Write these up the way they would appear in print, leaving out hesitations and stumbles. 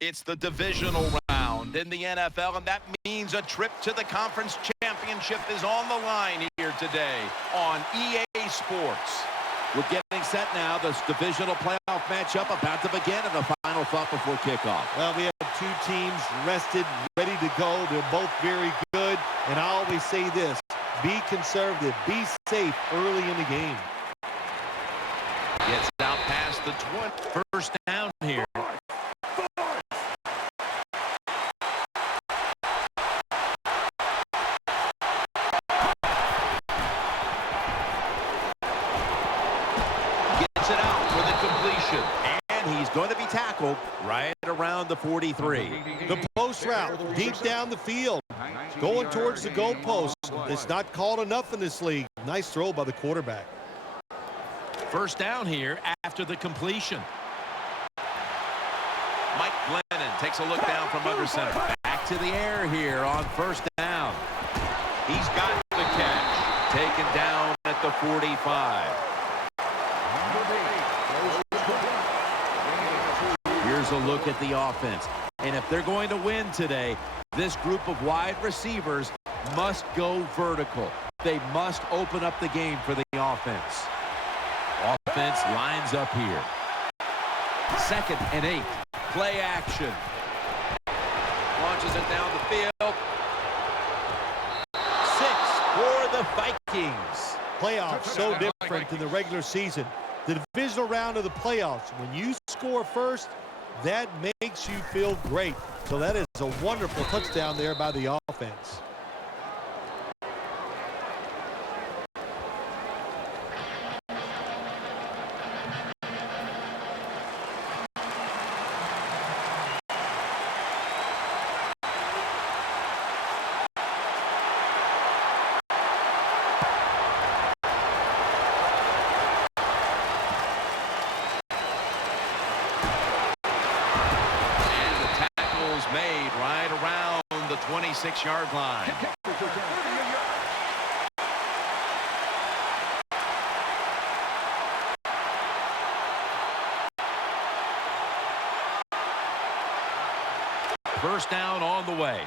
It's the divisional round in the NFL, and that means a trip to the conference championship is on the line here today on EA Sports. We're getting set now. This divisional playoff matchup about to begin, and a final thought before kickoff. Well, we have two teams rested, ready to go. They're both very good, and I always say this, be conservative, be safe early in the game. Gets out past the 20. First down here. Gets it out for the completion. And he's going to be tackled right around the 43. The post route, deep down the field, going towards the goalpost. It's not called enough in this league. Nice throw by the quarterback. First down here after the completion. Mike Glennon takes a look down from under center. Back to the air here on first down. He's got the catch. Taken down at the 45. Here's a look at the offense. And if they're going to win today, this group of wide receivers must go vertical. They must open up the game for the offense. Offense lines up here. 2nd and 8. Play action. Launches it down the field. 6 for the Vikings. Playoffs so different than the regular season. The divisional round of the playoffs, when you score first, that makes you feel great. So that is a wonderful touchdown there by the offense. Made right around the 26-yard line. First down on the way.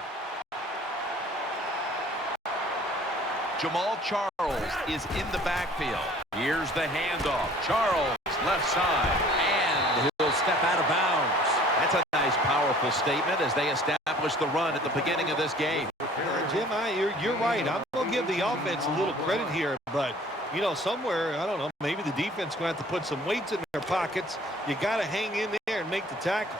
Jamal Charles is in the backfield. Here's the handoff. Charles left side, and he'll step out of bounds. That's a nice, powerful statement as they establish the run at the beginning of this game. Jim, you're right. I'm going to give the offense a little credit here, but, you know, somewhere, I don't know, maybe the defense going to have to put some weights in their pockets. You got to hang in there and make the tackle.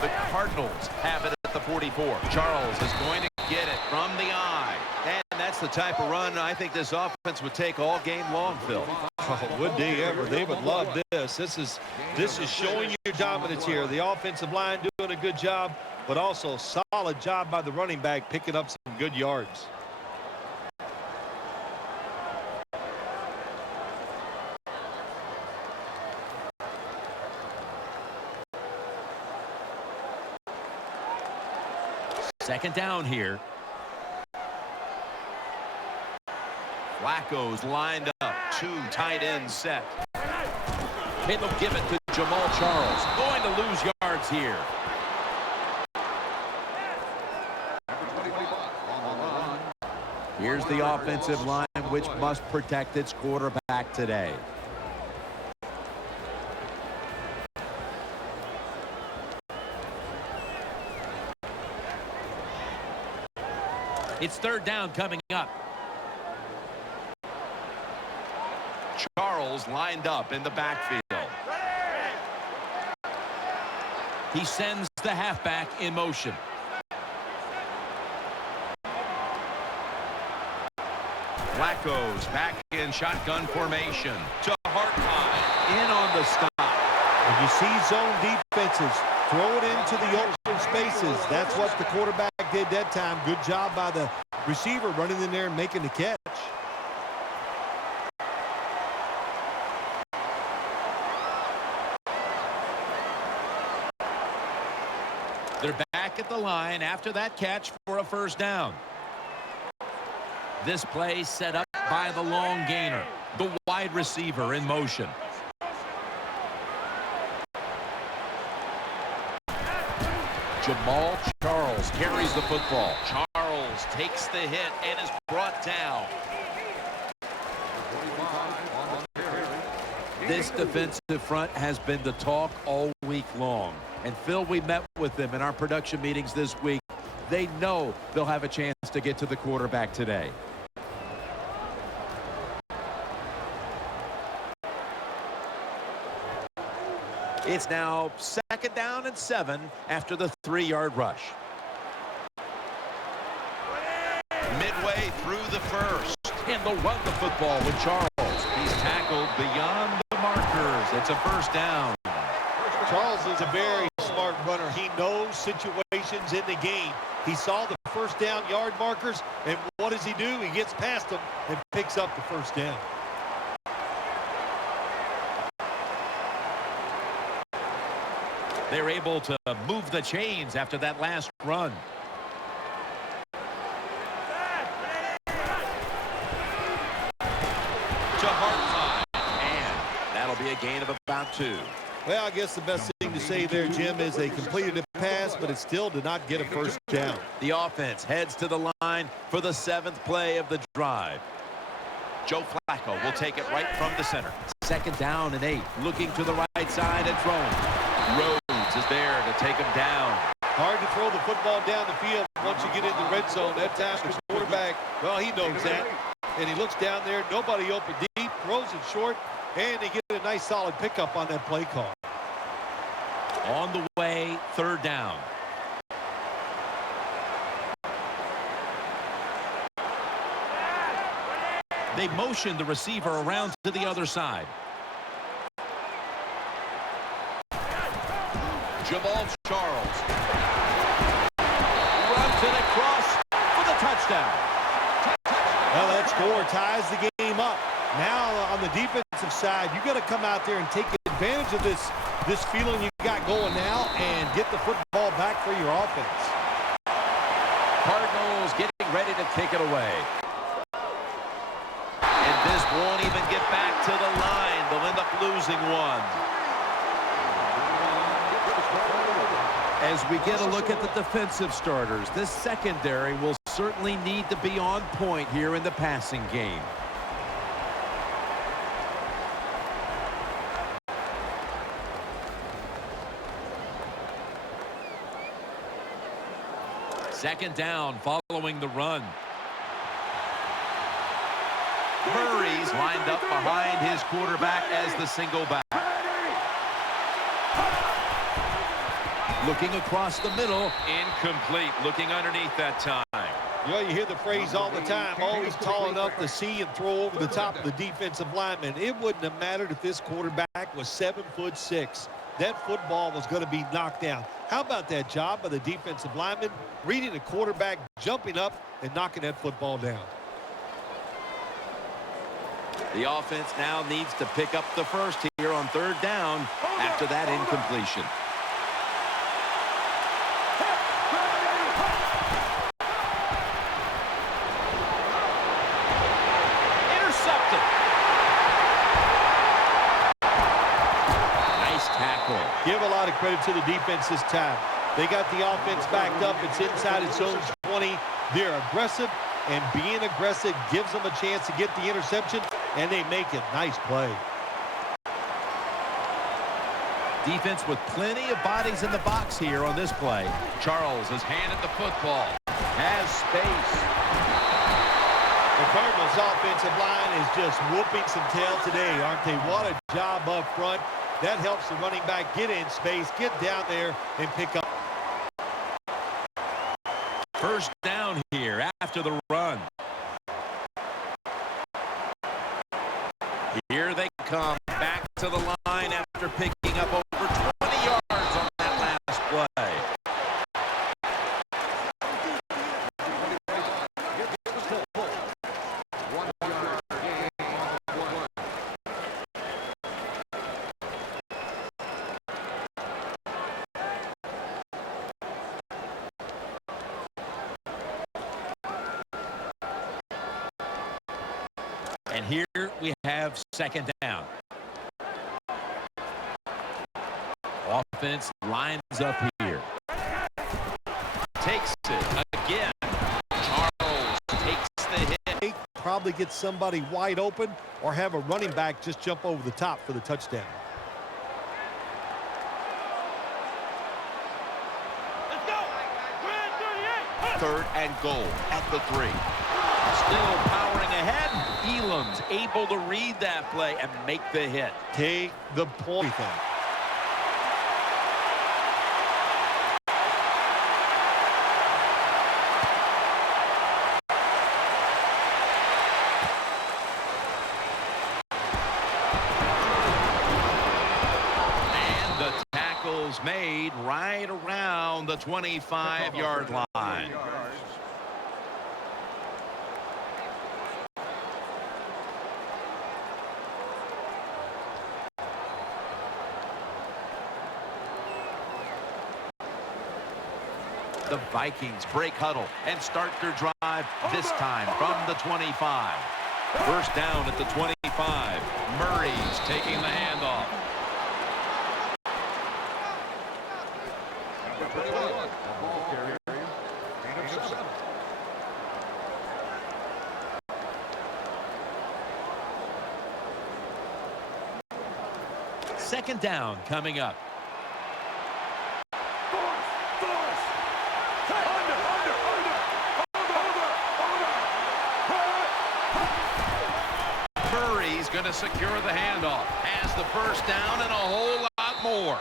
The Cardinals have it at the 44. Charles is going to get it from the eye. And that's the type of run I think this offense would take all game long, Phil. Oh, would they ever? They would love this. This is showing you your dominance here. The offensive line doing a good job, but also solid job by the running back picking up some good yards. Second down here. Flacco's lined up. 2 tight ends set. It'll give it to Jamal Charles. Going to lose yards here. Here's the offensive line, which must protect its quarterback today. It's third down coming up. Charles lined up in the backfield. He sends the halfback in motion. Flacco's back in shotgun formation to Hartline. In on the stop. When you see zone defenses, throw it into the open spaces. That's what the quarterback did that time. Good job by the receiver running in there and making the catch. They're back at the line after that catch for a first down. This play set up by the long gainer, the wide receiver in motion. Jamal Charles carries the football. Charles takes the hit and is brought down. This defensive front has been the talk all week long. And Phil, we met with them in our production meetings this week. They know they'll have a chance to get to the quarterback today. It's now 2nd down and 7 after the 3-yard rush. Midway through the first. And they'll run the football with Charles. He's tackled beyond the markers. It's a first down. Charles is a very smart runner. He knows situations in the game. He saw the first down yard markers, and what does he do? He gets past them and picks up the first down. They're able to move the chains after that last run. To Hartline. And that'll be a gain of about 2. Well, I guess the best thing to say there, Jim, is they completed a pass, but it still did not get a first down. The offense heads to the line for the 7th play of the drive. Joe Flacco will take it right from the center. 2nd down and 8. Looking to the right side and throwing. Rhodes is there to take him down. Hard to throw the football down the field once you get in the red zone. That time the quarterback, well, he knows that. And he looks down there, nobody open deep, throws it short, and they get a nice solid pickup on that play call. On the way, 3rd down. They motion the receiver around to the other side. Jamal Charles. Runs it across for the touchdown. Well, that score ties the game up. Now on the defensive side, you got to come out there and take advantage of this feeling you got going now and get the football back for your offense. Cardinals getting ready to take it away. And this won't even get back to the line. They'll end up losing one. As we get a look at the defensive starters, this secondary will certainly need to be on point here in the passing game. Second down following the run. Murray's lined up behind his quarterback as the single back. Looking across the middle. Incomplete. Looking underneath that time. You know, you hear the phrase all the time, always tall enough to see and throw over the top of the defensive lineman. It wouldn't have mattered if this quarterback was 7'6". That football was going to be knocked down. How about that job by the defensive lineman, reading the quarterback, jumping up, and knocking that football down? The offense now needs to pick up the first here on 3rd down after that incompletion. Give a lot of credit to the defense this time. They got the offense backed up. It's inside its own 20. They're aggressive, and being aggressive gives them a chance to get the interception, and they make it. Nice play. Defense with plenty of bodies in the box here on this play. Charles has handed the football. Has space. The Cardinals' offensive line is just whooping some tail today, aren't they? What a job up front. That helps the running back get in space, get down there, and pick up. First down here after the run. Here they come back to the line after picking up over 20 yards on that last play. And here we have 2nd down. Offense lines up here. probably get somebody wide open or have a running back just jump over the top for the touchdown. Let's go. We're at 38. 3rd and goal at the 3. Still powering ahead. Elam's able to read that play and make the hit. Take the point. And the tackle's made right around the 25-yard line. The Vikings break huddle and start their drive, this time from the 25. First down at the 25. Murray's taking the handoff. Second down coming up. Murray's going to secure the handoff. Has the first down and a whole lot more.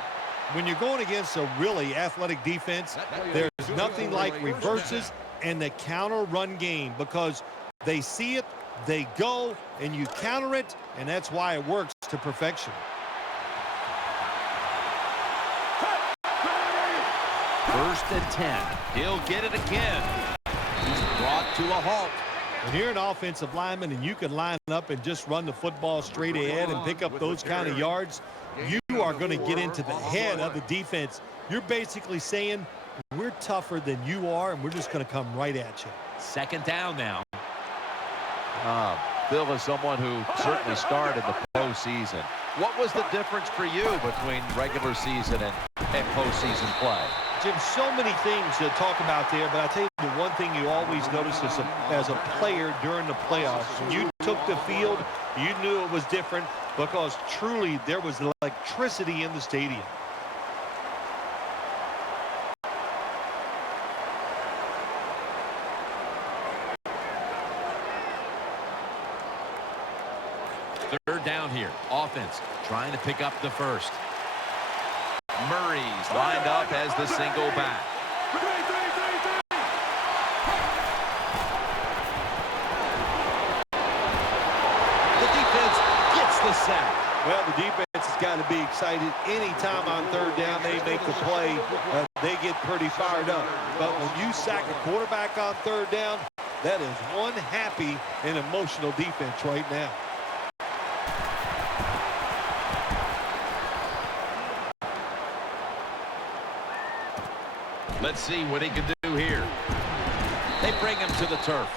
When you're going against a really athletic defense, there's nothing like reverses and the counter run game, because they see it, they go, and you counter it, and that's why it works to perfection. First and 10. He'll get it again. He's brought to a halt. When you're an offensive lineman and you can line up and just run the football straight ahead and pick up those kind of yards, you are going to get into the head of the defense. You're basically saying, we're tougher than you are, and we're just going to come right at you. Second down now. Bill is someone who certainly started the postseason. What was the difference for you between regular season and postseason play? Jim, so many things to talk about there, but I tell you the one thing you always notice as a player during the playoffs, when you took the field, you knew it was different because truly there was electricity in the stadium. Third down here. Offense trying to pick up the first. Murray's lined up as the single back. The defense gets the sack. Well, the defense has got to be excited. Anytime on third down they make the play, they get pretty fired up. But when you sack a quarterback on third down, that is one happy and emotional defense right now. Let's see what he can do here. They bring him to the turf.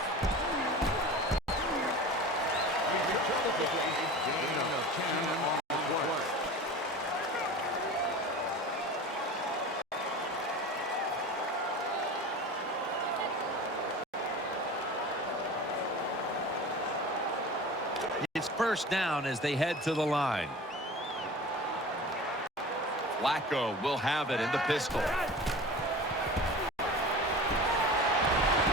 It's first down as they head to the line. Flacco will have it in the pistol.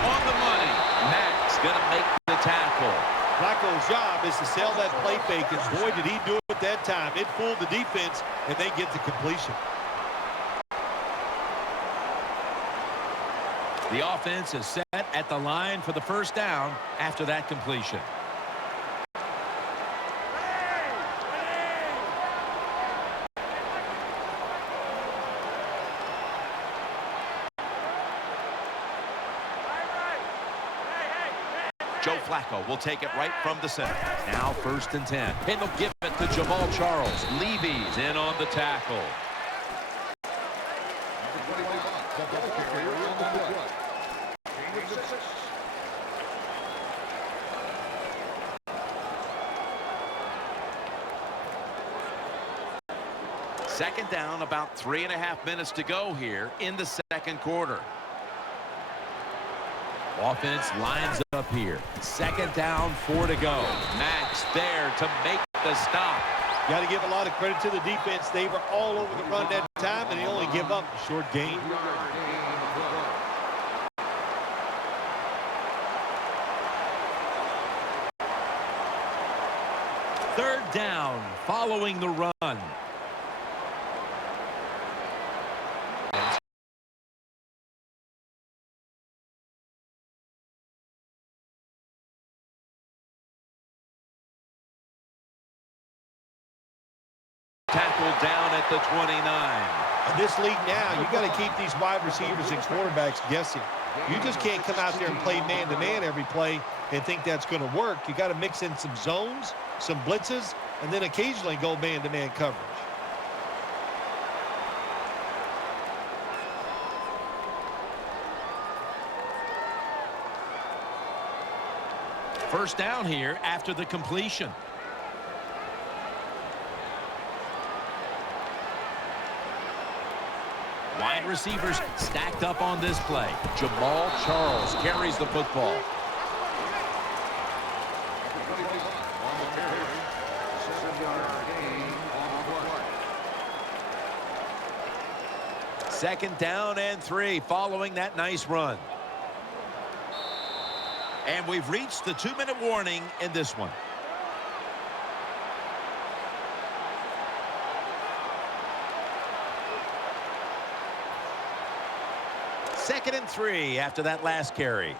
On the money. Mack's going to make the tackle. Flacco's job is to sell that play fake, and boy, did he do it that time. It fooled the defense, and they get the completion. The offense is set at the line for the first down after that completion. Joe Flacco will take it right from the center. Now first and 10. And they'll give it to Jamal Charles. Levy's in on the tackle. Second down, about 3.5 minutes to go here in the second quarter. Offense lines up here. Second down, 4 to go. Max there to make the stop. Got to give a lot of credit to the defense. They were all over the run that time, and they only give up a short gain. Third down following the run. Tackled down at the 29. In this league now, you got to keep these wide receivers and quarterbacks guessing. You just can't come out there and play man-to-man every play and think that's going to work. You got to mix in some zones, some blitzes, and then occasionally go man-to-man coverage. First down here after the completion. Wide receivers stacked up on this play. Jamal Charles carries the football. Second down and 3 following that nice run. And we've reached the 2-minute warning in this one. Second and 3 after that last carry.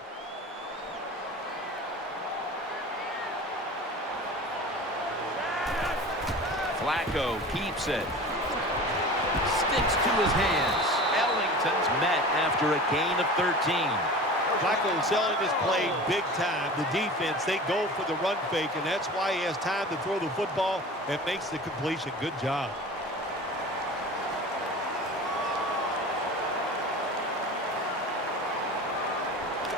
Flacco keeps it. Sticks to his hands. Ellington's met after a gain of 13. Flacco selling this play big time. The defense, they go for the run fake, and that's why he has time to throw the football and makes the completion. Good job.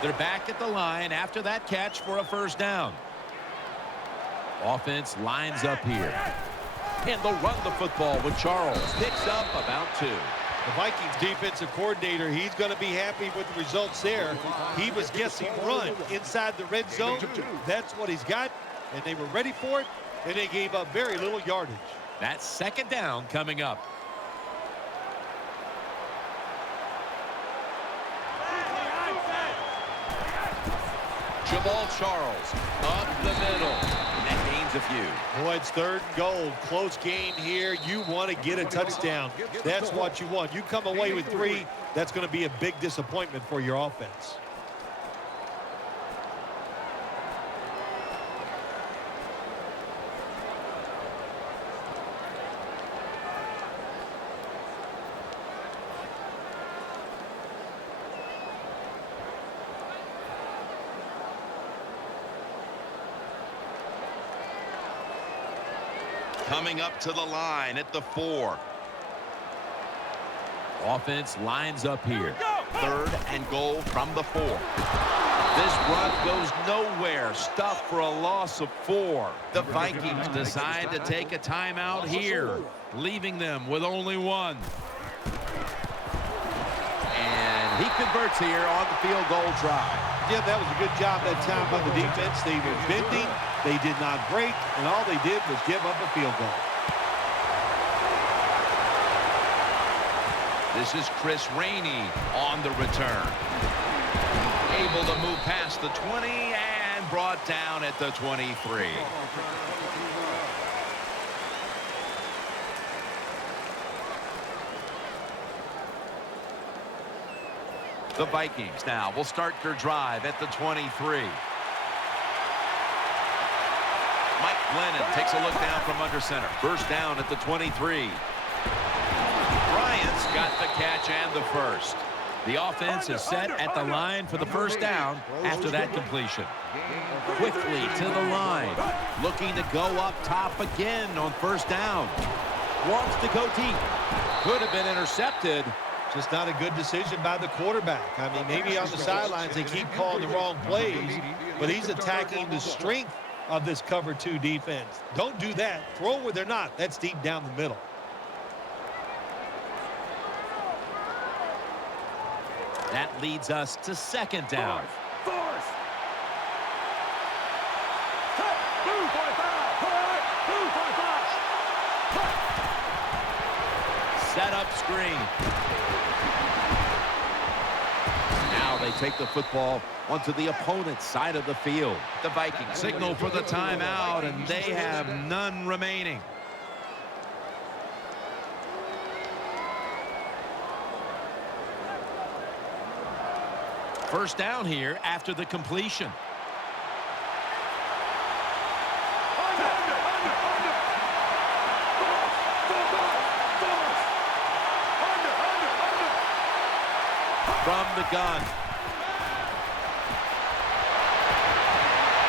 They're back at the line after that catch for a first down. Offense lines up here. And they'll run the football with Charles. Picks up about 2. The Vikings defensive coordinator, he's going to be happy with the results there. He was guessing run inside the red zone. That's what he's got, and they were ready for it, and they gave up very little yardage. That's second down coming up. Jamal Charles up the middle. And that gains a few. Boy, it's third and goal. Close game here. You want to get a touchdown. That's what you want. You come away with 3, that's going to be a big disappointment for your offense. Coming up to the line at the 4. Offense lines up here. Third and goal from the 4. This run goes nowhere. Stuffed for a loss of 4. The Vikings decide to take a timeout here, leaving them with only 1. And he converts here on the field goal try. Yeah, that was a good job that time by the defense. They were bending, they did not break, and all they did was give up a field goal. This is Chris Rainey on the return. Able to move past the 20 and brought down at the 23. The Vikings now will start their drive at the 23. Mike Glennon takes a look down from under center. First down at the 23. Bryant's got the catch and the first. The offense is set at the line for the first down after that completion. Quickly to the line. Looking to go up top again on first down. Wants to go deep. Could have been intercepted. Just not a good decision by the quarterback. I mean, maybe on the sidelines they keep calling the wrong plays, but he's attacking the strength of this cover 2 defense. Don't do that. Throw where they're not. That's deep down the middle. That leads us to second down. Set up screen. Now they take the football onto the opponent's side of the field. The Vikings signal for the timeout, and they have none remaining. First down here after the completion. From the gun.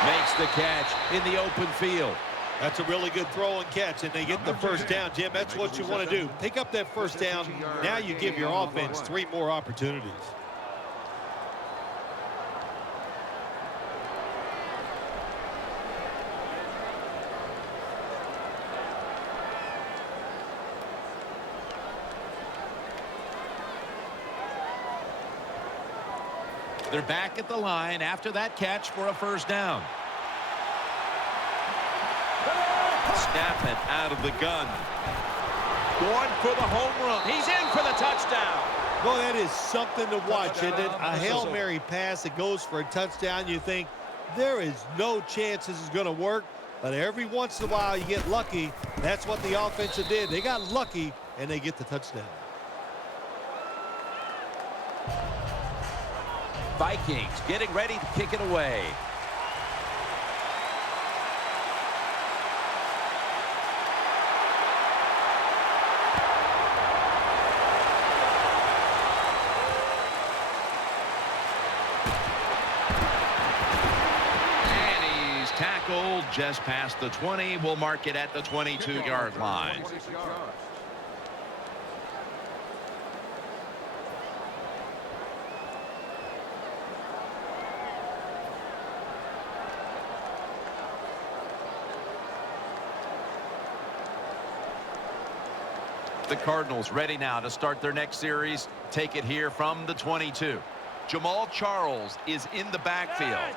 Makes the catch in the open field. That's a really good throw and catch, and they get the first down, Jim. That's what you want to do. Pick up that first down. Now you give your offense 3 more opportunities. They're back at the line after that catch for a first down. Snap it out of the gun. Going for the home run. He's in for the touchdown. Well, that is something to watch, isn't it? A Hail Mary pass that goes for a touchdown. You think there is no chance this is going to work, but every once in a while you get lucky. That's what the offense did. They got lucky, and they get the touchdown. Vikings getting ready to kick it away. And he's tackled just past the 20. We'll mark it at the 22-yard line. The Cardinals ready now to start their next series. Take it here from the 22. Jamal Charles is in the backfield.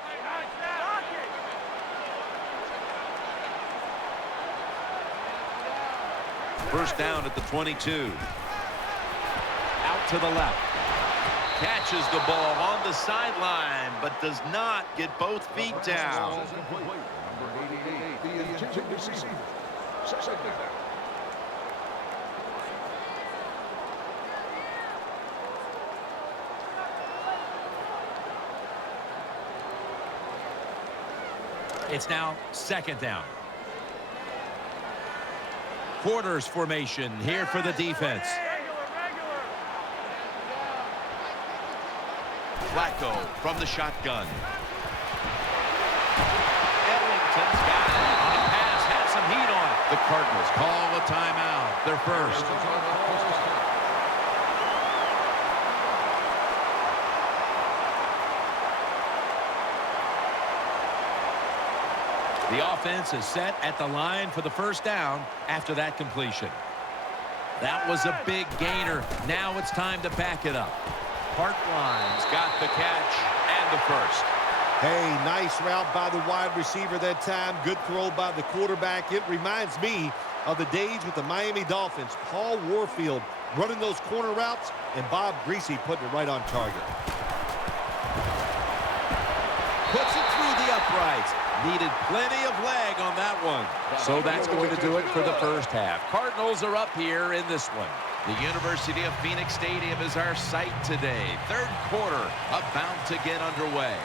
First down at the 22. Out to the left. Catches the ball on the sideline, but does not get both feet down. It's now second down. Quarters formation here for the defense. Flacco from the shotgun. Ellington's got it. The pass had some heat on it. The Cardinals call a timeout. Their first. The offense is set at the line for the first down after that completion. That was a big gainer. Now it's time to back it up. Hartline's got the catch and the first. Hey, nice route by the wide receiver that time. Good throw by the quarterback. It reminds me of the days with the Miami Dolphins. Paul Warfield running those corner routes, and Bob Greasy putting it right on target. Puts it through the uprights. Needed plenty of leg on that one. So that's going to do it for the first half. Cardinals are up here in this one. The University of Phoenix Stadium is our site today. Third quarter about to get underway.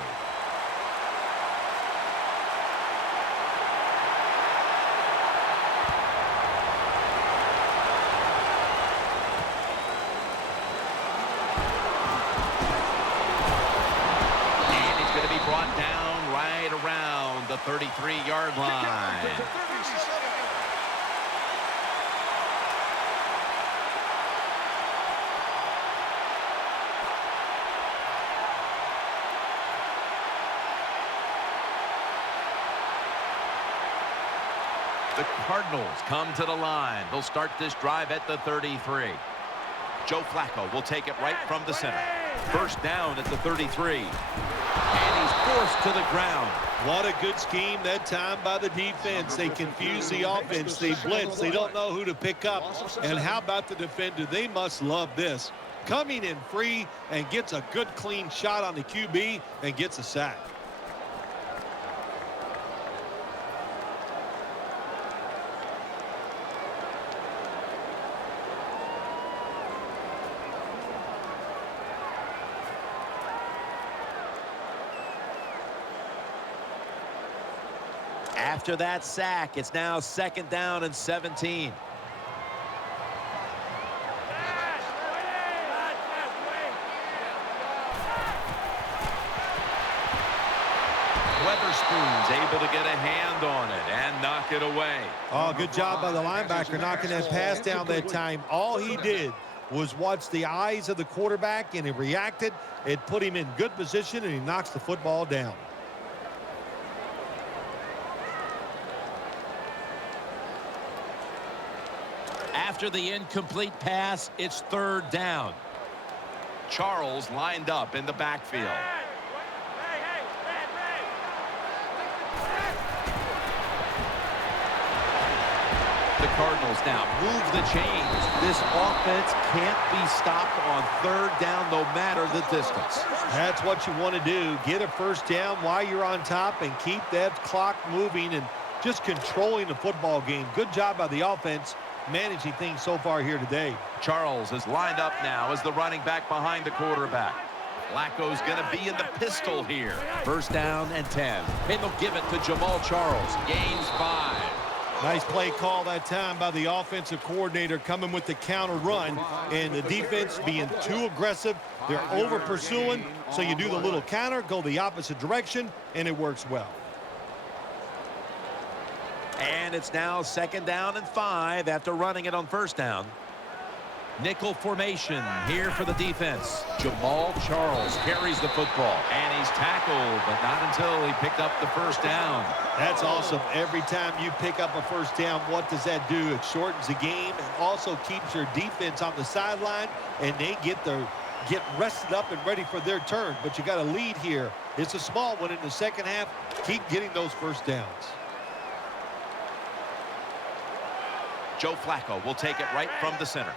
And he's going to be brought down right around the 33-yard line. The Cardinals come to the line. They'll start this drive at the 33. Joe Flacco will take it right from the center. First down at the 33. And he's forced to the ground. What a good scheme that time by the defense. They confuse the offense. They blitz. They don't know who to pick up. And how about the defender? They must love this. Coming in free and gets a good clean shot on the QB and gets a sack. After that sack, it's now 2nd down and 17. Weatherspoon's able to get a hand on it and knock it away. Oh, good job by the linebacker knocking that pass down that time. All he did was watch the eyes of the quarterback, and he reacted. It put him in good position, and he knocks the football down. After the incomplete pass, it's 3rd down. Charles lined up in the backfield. The Cardinals now move the chains. This offense can't be stopped on 3rd down no matter the distance. That's what you want to do. Get a first down while you're on top and keep that clock moving and just controlling the football game. Good job by the offense managing things so far here today. Charles is lined up now as the running back behind the quarterback. Flacco's going to be in the pistol here. 1st down and 10. And they'll give it to Jamal Charles. Gains 5. Nice play call that time by the offensive coordinator coming with the counter run, and the defense being too aggressive. They're over pursuing, so you do the little counter, go the opposite direction, and it works well. And it's now 2nd down and 5 after running it on 1st down. Nickel formation here for the defense. Jamal Charles carries the football. And he's tackled, but not until he picked up the 1st down. That's awesome. Every time you pick up a 1st down, what does that do? It shortens the game and also keeps your defense on the sideline, and they get rested up and ready for their turn. But you got a lead here. It's a small one in the 2nd half. Keep getting those 1st downs. Joe Flacco will take it right from the center.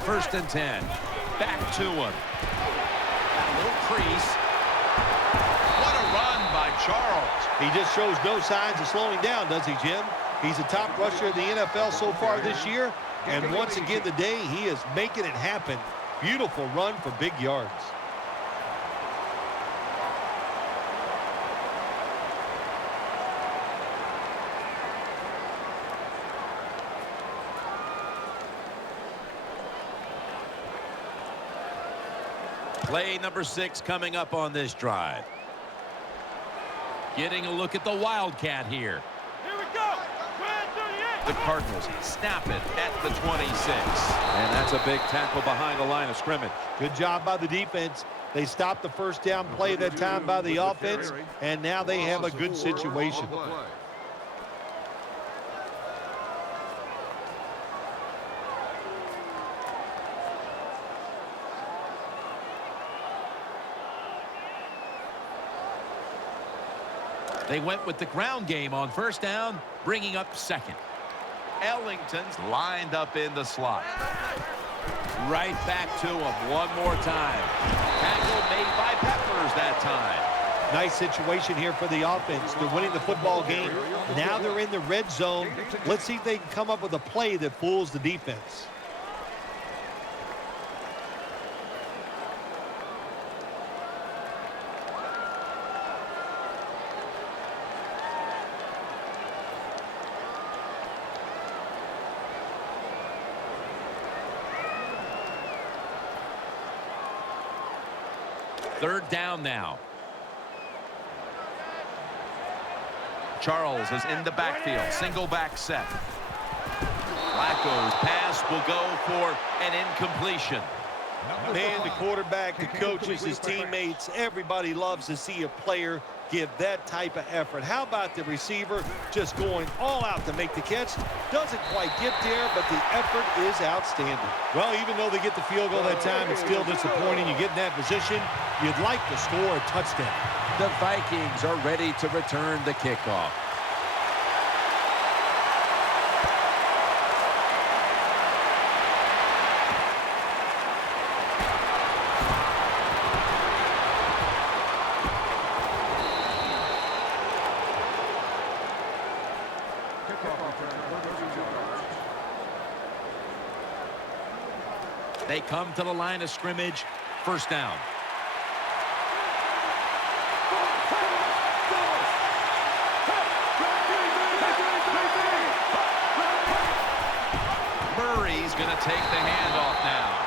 1st and 10. Back to him. Got a little crease. What a run by Charles. He just shows no signs of slowing down, does he, Jim? He's a top rusher in the NFL so far this year. And once again today, he is making it happen. Beautiful run for big yards. Play number 6 coming up on this drive. Getting a look at the Wildcat here. Here we go. The Cardinals snap it at the 26. And that's a big tackle behind the line of scrimmage. Good job by the defense. They stopped the 1st down play that time by the offense, and now they have a good situation. 'They went with the ground game on 1st down, bringing up 2nd. Ellington's lined up in the slot. Right back to him one more time. Tackle made by Peppers that time. Nice situation here for the offense. They're winning the football game. Now they're in the red zone. Let's see if they can come up with a play that fools the defense. Third down now. Charles is in the backfield. Single back set. Flacco's pass will go for an incompletion. Man, the quarterback, the coaches, his teammates, everybody loves to see a player give that type of effort. How about the receiver just going all out to make the catch? Doesn't quite get there, but the effort is outstanding. Well, even though they get the field goal that time, it's still disappointing. You get in that position, you'd like to score a touchdown. The Vikings are ready to return the kickoff. They come to the line of scrimmage. First down. Murray's going to take the handoff now.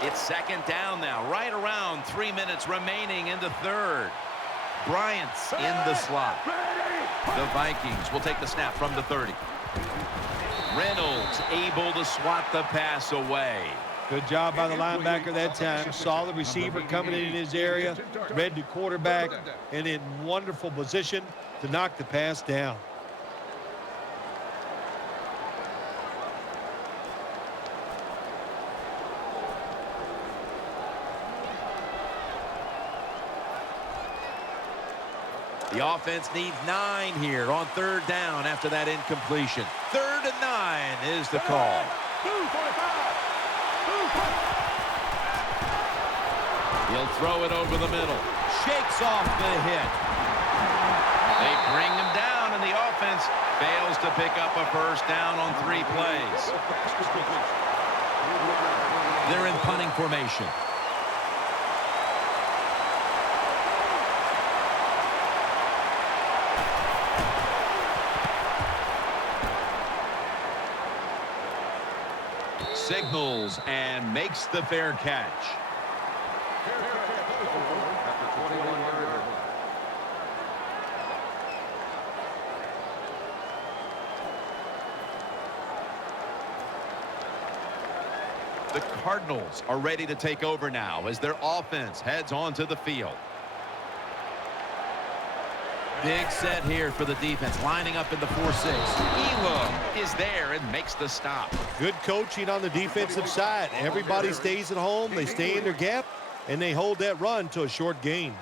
It's second down now, right around 3 minutes remaining in the third. Bryant's in the slot. The Vikings will take the snap from the 30. Reynolds able to swat the pass away. Good job by the linebacker that time. Saw the receiver coming in his area, read the quarterback, and in wonderful position to knock the pass down. The offense needs 9 here on third down after that incompletion. 3rd and 9 is the call. He'll throw it over the middle. Shakes off the hit. They bring him down, and the offense fails to pick up a first down on 3 plays. They're in punting formation. Signals and makes the fair catch. The Cardinals are ready to take over now as their offense heads onto the field. Big set here for the defense, lining up in the 4-6. Elam is there and makes the stop. Good coaching on the defensive side. Everybody stays at home. They stay in their gap, and they hold that run to a short gain.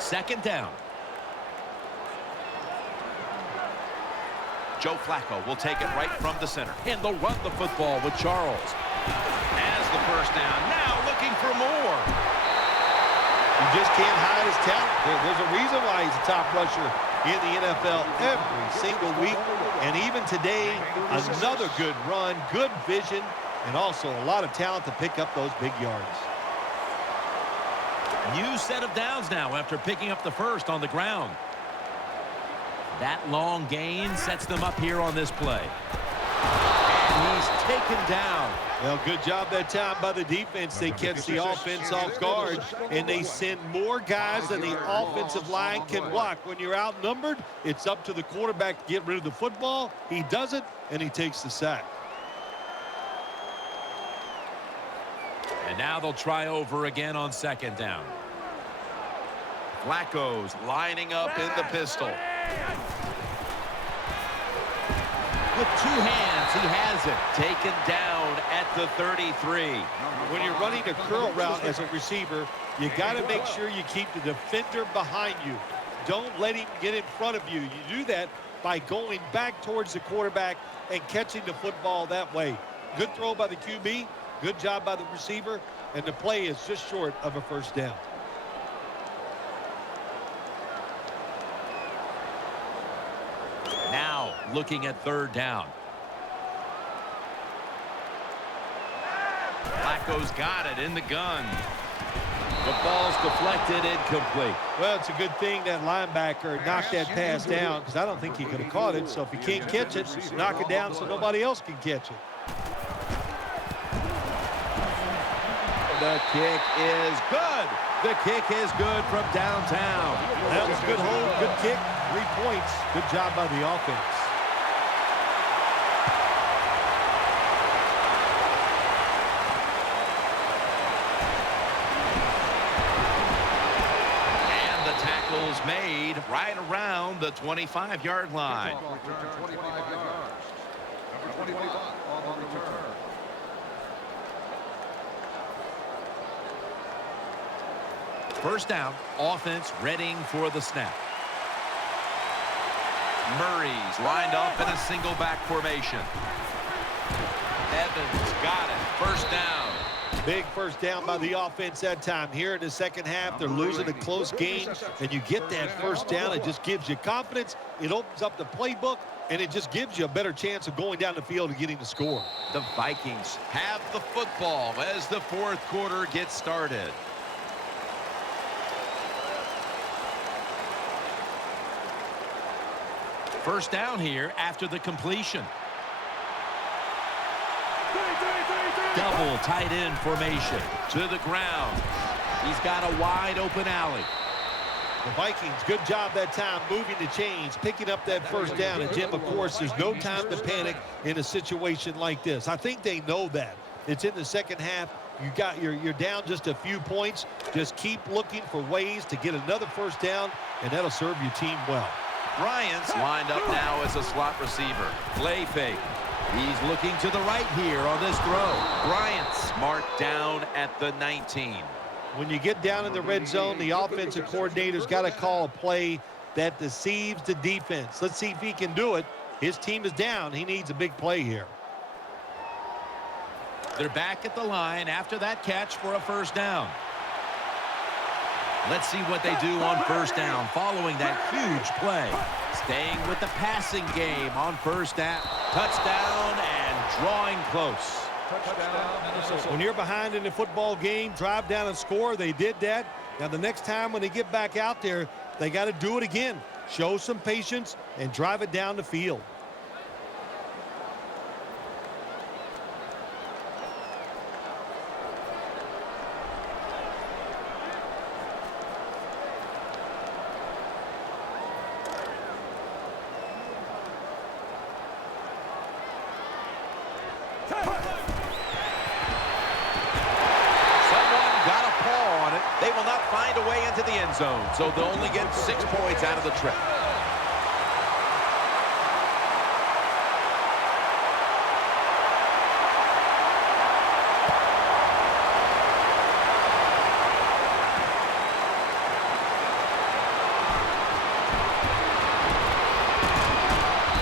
Second down. Joe Flacco will take it right from the center. And they'll run the football with Charles. Has the first down. Now looking for more. You just can't hide his talent. There's a reason why he's a top rusher in the NFL every single week. And even today, another good run, good vision, and also a lot of talent to pick up those big yards. New set of downs now after picking up the first on the ground. That long gain sets them up here on this play. And he's taken down. Well, good job that time by the defense. They catch the offense off guard, and they send more guys than the offensive line can block. When you're outnumbered, it's up to the quarterback to get rid of the football. He does it, and he takes the sack. And now they'll try over again on second down. Flacco's lining up in the pistol. With 2 hands, he has it. Taken down at the 33. When you're running a curl route as a receiver, you got to make sure you keep the defender behind you. Don't let him get in front of you. You do that by going back towards the quarterback and catching the football that way. Good throw by the QB. Good job by the receiver. And the play is just short of a first down. Now looking at third down. Flacco's got it in the gun. The ball's deflected, incomplete. Well, it's a good thing that linebacker knocked that pass down because I don't think he could have caught it. So if he can't catch it, knock it down so nobody else can catch it. the kick is good. The kick is good from downtown. That was a good hold, good kick, 3 points. Good job by the offense. And the tackle's made right around the 25-yard line. Return 25 yards. Number 25 on the return. First down, offense readying for the snap. Murray's lined up in a single back formation. Evans got it. First down. Big first down by the offense that time. Here in the second half, they're losing a close game, and you get that first down. It just gives you confidence. It opens up the playbook, and it just gives you a better chance of going down the field and getting the score. The Vikings have the football as the fourth quarter gets started. First down here after the completion. Double tight end formation. To the ground. He's got a wide open alley. The Vikings, good job that time moving the chains, picking up that first down. And, Jim, of course, there's no time to panic in a situation like this. I think they know that. It's in the second half. You're down just a few points. Just keep looking for ways to get another first down, and that'll serve your team well. Bryant's lined up now as a slot receiver. Play fake. He's looking to the right here on this throw. Bryant's marked down at the 19. When you get down in the red zone, the offensive coordinator's got to call a play that deceives the defense. Let's see if he can do it. His team is down. He needs a big play here. They're back at the line after that catch for a first down. Let's see what they do on first down following that huge play. Staying with the passing game on first down. Touchdown and drawing close. When you're behind in a football game, drive down and score. They did that. Now the next time when they get back out there, they got to do it again. Show some patience and drive it down the field. They will not find a way into the end zone, so they'll only get 6 points out of the trip.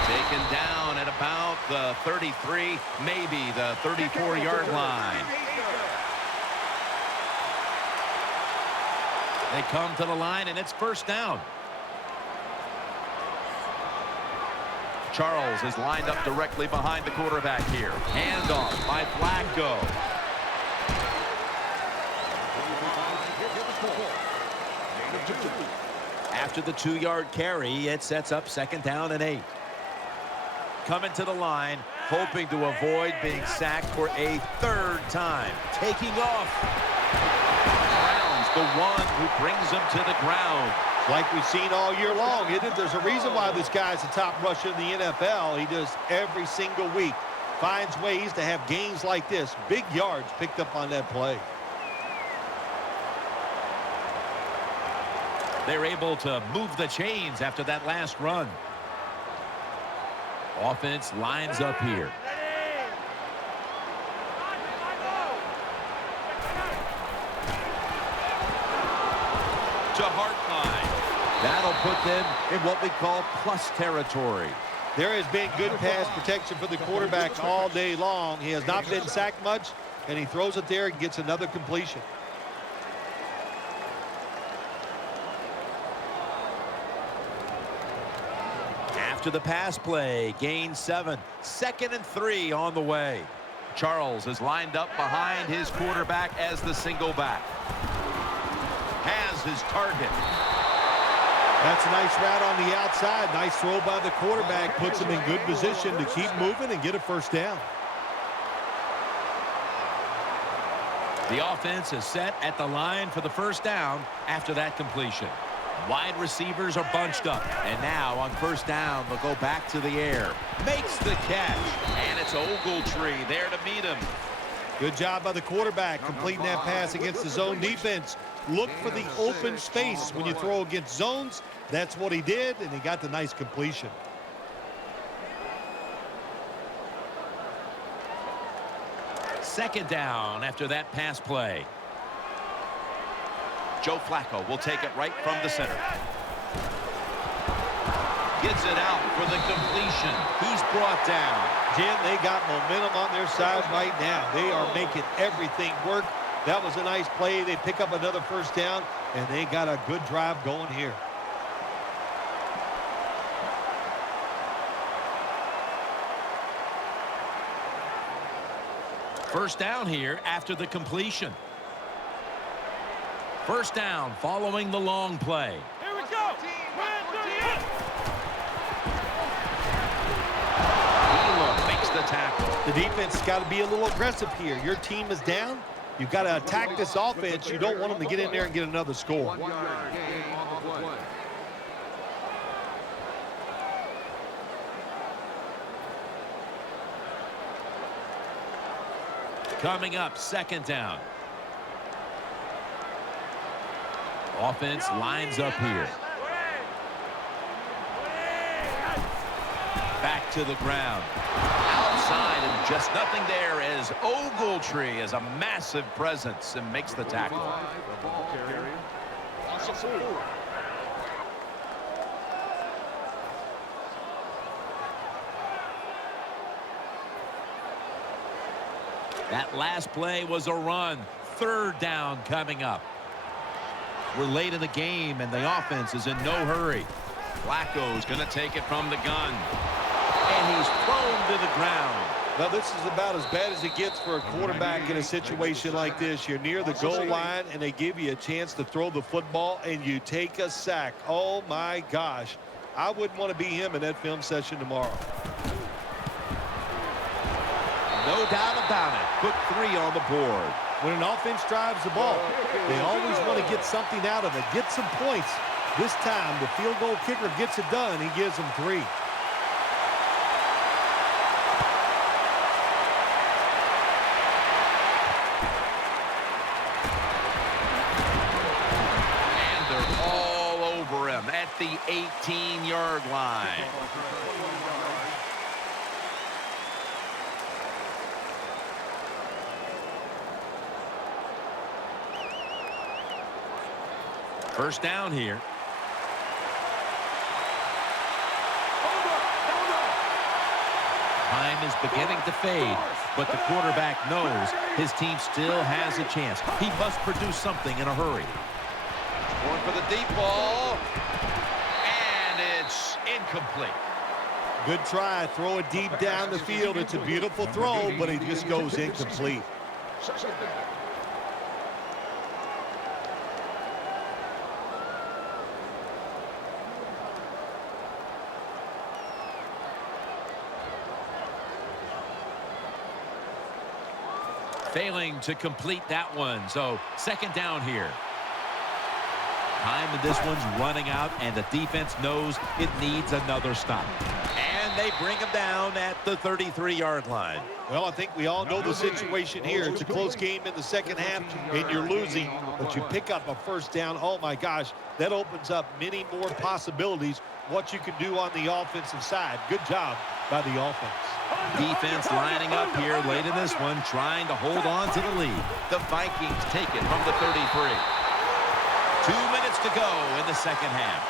Taken down at about the 33, maybe the 34-yard line. They come to the line, and it's first down. Charles is lined up directly behind the quarterback here. Handoff by Flacco. After the 2-yard carry, it sets up second down and 8. Coming to the line, hoping to avoid being sacked for a third time. Taking off. The one who brings him to the ground. Like we've seen all year long, there's a reason why this guy's the top rusher in the NFL. He does every single week. Finds ways to have games like this. Big yards picked up on that play. They're able to move the chains after that last run. Offense lines up here. To Hartline. That'll put them in what we call plus territory. There has been good pass protection for the quarterback all day long. He has not been sacked much, and he throws it there and gets another completion. After the pass play, gain 7. 2nd and 3 on the way. Charles is lined up behind his quarterback as the single back. Has his target. That's a nice route on the outside. Nice throw by the quarterback. Puts him in good position to keep moving and get a first down. The offense is set at the line for the first down after that completion. Wide receivers are bunched up. And now on first down, they'll go back to the air. Makes the catch. And it's Ogletree there to meet him. Good job by the quarterback completing that pass against the zone defense. Look for the open space when you throw against zones. That's what he did, and he got the nice completion. Second down after that pass play. Joe Flacco will take it right from the center. Gets it out for the completion. He's brought down. Jim, they got momentum on their side right now. They are making everything work. That was a nice play. They pick up another first down, and they got a good drive going here. First down here after the completion. First down following the long play. Here we go. Red 38. Elam makes the tackle. The defense has got to be a little aggressive here. Your team is down. You've got to attack this offense. You don't want them to get in there and get another score. 1 yard gain on the play. Coming up, second down. Offense lines up here. Back to the ground. Outside and just nothing there as Ogletree is a massive presence and makes the tackle. The ball carrier. That last play was a run. Third down coming up. We're late in the game, and the offense is in no hurry. Flacco's going to take it from the gun. And he's thrown to the ground. Now, this is about as bad as it gets for a quarterback in a situation like this. You're near the goal line, and they give you a chance to throw the football, and you take a sack. Oh, my gosh. I wouldn't want to be him in that film session tomorrow. No doubt about it. Put 3 on the board. When an offense drives the ball, they always want to get something out of it, get some points. This time, the field goal kicker gets it done. He gives them 3. And they're all over him at the 18-yard line. First down here. Time is beginning to fade, but the quarterback knows his team still has a chance. He must produce something in a hurry. Going for the deep ball. And it's incomplete. Good try. Throw it deep down the field. It's a beautiful throw, but it just goes incomplete. Failing to complete that one. So second down here. Time in this one's running out, and the defense knows it needs another stop. And they bring him down at the 33-yard line. Well, I think we all know the situation here. It's a close game in the second half, and you're losing, but you pick up a first down. Oh, my gosh, that opens up many more possibilities, what you can do on the offensive side. Good job by the offense. Defense lining up here late in this one, trying to hold on to the lead. The Vikings take it from the 33. 2 minutes to go in the second half.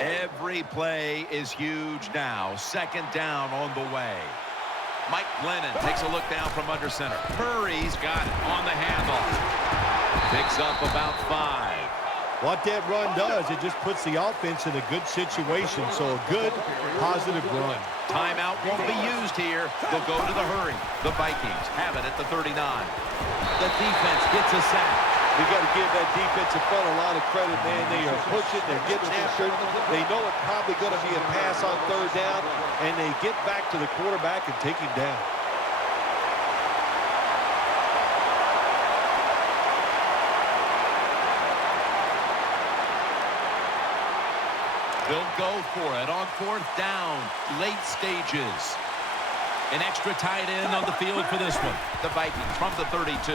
Every play is huge now. Second down on the way. Mike Glennon takes a look down from under center. Murray's got it on the handoff. Picks up about 5. What that run does, it just puts the offense in a good situation. So a good, positive run. Timeout won't be used here. They'll go to the hurry. The Vikings have it at the 39. The defense gets a sack. We got to give that defensive front a lot of credit, man. They are pushing, they're getting after it. They know it's probably going to be a pass on third down, and they get back to the quarterback and take him down. They'll go for it on fourth down, late stages. An extra tight end on the field for this one. The Vikings from the 32.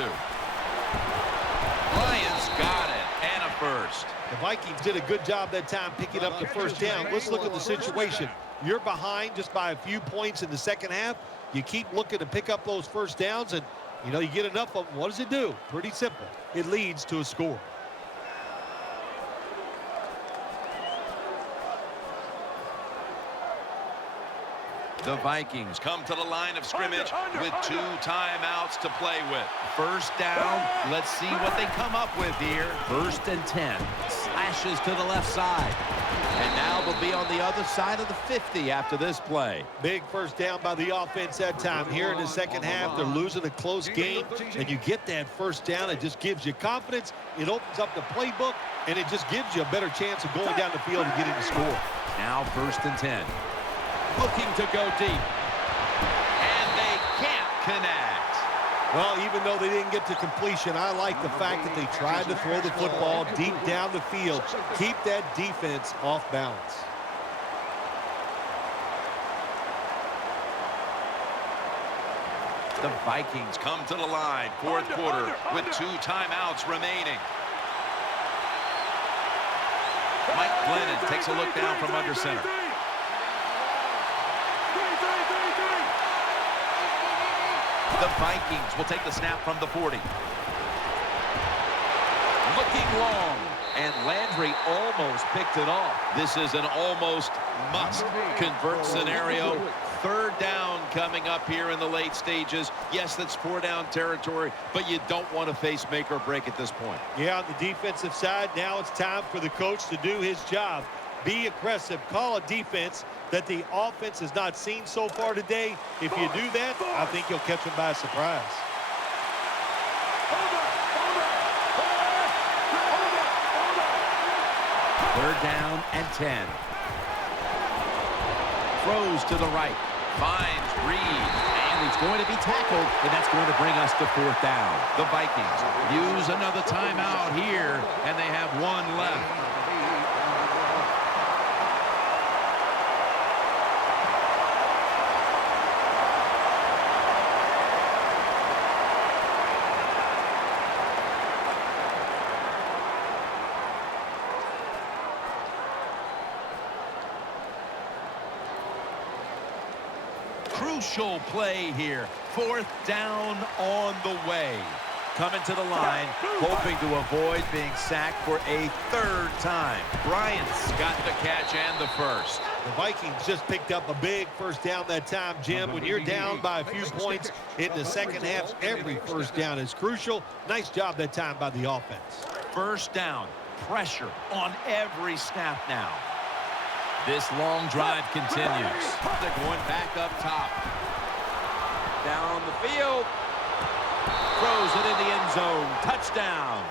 Lions got it, and a first. The Vikings did a good job that time picking up the first down. Let's look at the situation. You're behind just by a few points in the second half. You keep looking to pick up those first downs, and, you know, you get enough of them. What does it do? Pretty simple. It leads to a score. The Vikings come to the line of scrimmage with 2 timeouts to play with. First down. Let's see what they come up with here. 1st and 10. Slashes to the left side. And now they'll be on the other side of the 50 after this play. Big first down by the offense that time. Here in the second half, they're losing a close game, and you get that first down. It just gives you confidence. It opens up the playbook, and it just gives you a better chance of going down the field and getting the score. Now 1st and 10. Looking to go deep. And they can't connect. Well, even though they didn't get to completion, I like the fact that they tried to throw the football deep down the field. Keep that defense off balance. The Vikings come to the line, 4th quarter, with 2 timeouts remaining. Mike Glennon takes a look down from under center. The Vikings will take the snap from the 40. Looking long, and Landry almost picked it off. This is an almost must-convert scenario. 3rd down coming up here in the late stages. Yes, that's 4-down territory, but you don't want to face make or break at this point. Yeah, on the defensive side, now it's time for the coach to do his job. Be aggressive. Call a defense that the offense has not seen so far today. If you do that, I think you'll catch them by surprise. Third down and 10. Throws to the right. Finds Reed. And he's going to be tackled, and that's going to bring us to 4th down. The Vikings use another timeout here, and they have 1 left. Crucial play here. 4th down on the way. Coming to the line, hoping to avoid being sacked for a 3rd time. Bryant's got the catch and the first. The Vikings just picked up a big first down that time, Jim. When you're down by a few points in the second half, every first down is crucial. Nice job that time by the offense. 1st down. Pressure on every snap now. This long drive continues. They're going back up top. Down the field. Throws it in the end zone. Touchdown.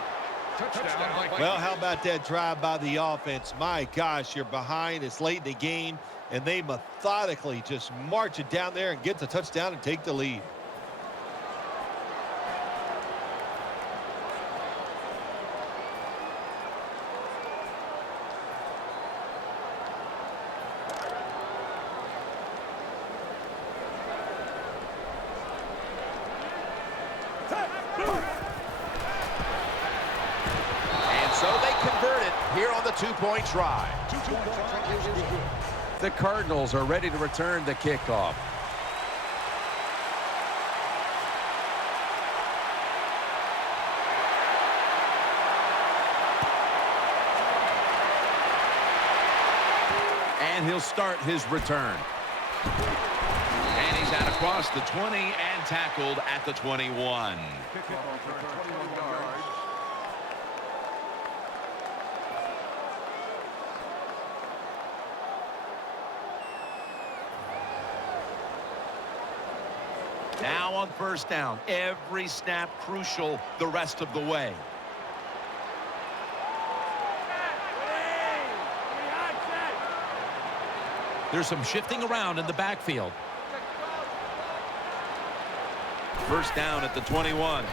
Well, how about that drive by the offense? My gosh, you're behind. It's late in the game, and they methodically just march it down there and get the touchdown and take the lead. And so they convert it here on the 2-point try. The Cardinals are ready to return the kickoff. And he'll start his return. And he's out across the 20 and tackled at the 21. Now on first down, every snap crucial the rest of the way. There's some shifting around in the backfield. First down at the 21.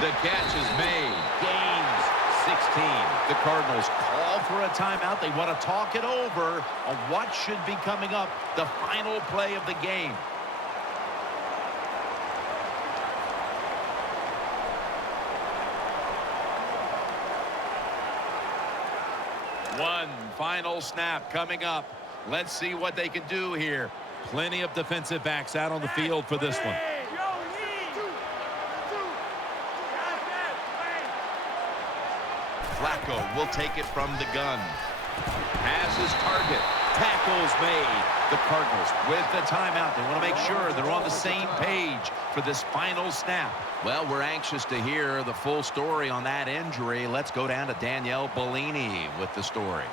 The catch is made. Gains 16. The Cardinals call for a timeout. They want to talk it over on what should be coming up, the final play of the game. One final snap coming up. Let's see what they can do here. Plenty of defensive backs out on the field for this one. Flacco will take it from the gun. Has his target. Tackles made. The Cardinals with the timeout. They want to make sure they're on the same page for this final snap. Well, we're anxious to hear the full story on that injury. Let's go down to Danielle Bellini with the story.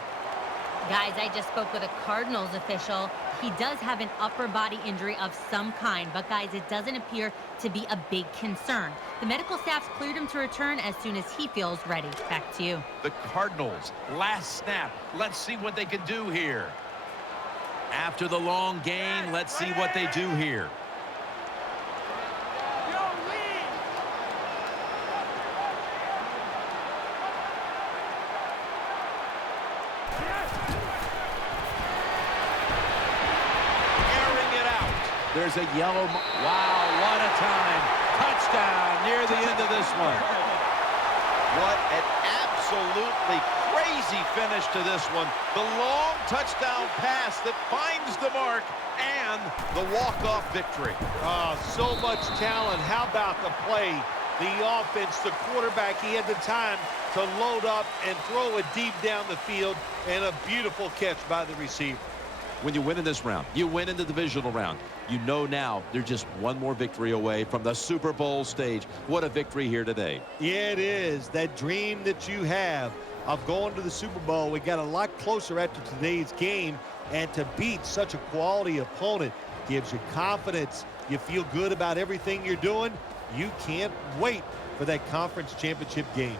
Guys, I just spoke with a Cardinals official. He does have an upper body injury of some kind, but guys, it doesn't appear to be a big concern. The medical staff's cleared him to return as soon as he feels ready. Back to you. The Cardinals, last snap. Let's see what they can do here. After the long gain, let's see what they do here. There's a yellow. Wow, what a time. Touchdown near the end of this one. What an absolutely crazy finish to this one. The long touchdown pass that finds the mark and the walk-off victory. So much talent. How about the play? The offense, the quarterback, he had the time to load up and throw it deep down the field, and a beautiful catch by the receiver. When you win in this round, you win in the divisional round. You know now they're just one more victory away from the Super Bowl stage. What a victory here today. Yeah, it is. That dream that you have of going to the Super Bowl, we got a lot closer after today's game, and to beat such a quality opponent gives you confidence. You feel good about everything you're doing. You can't wait for that conference championship game.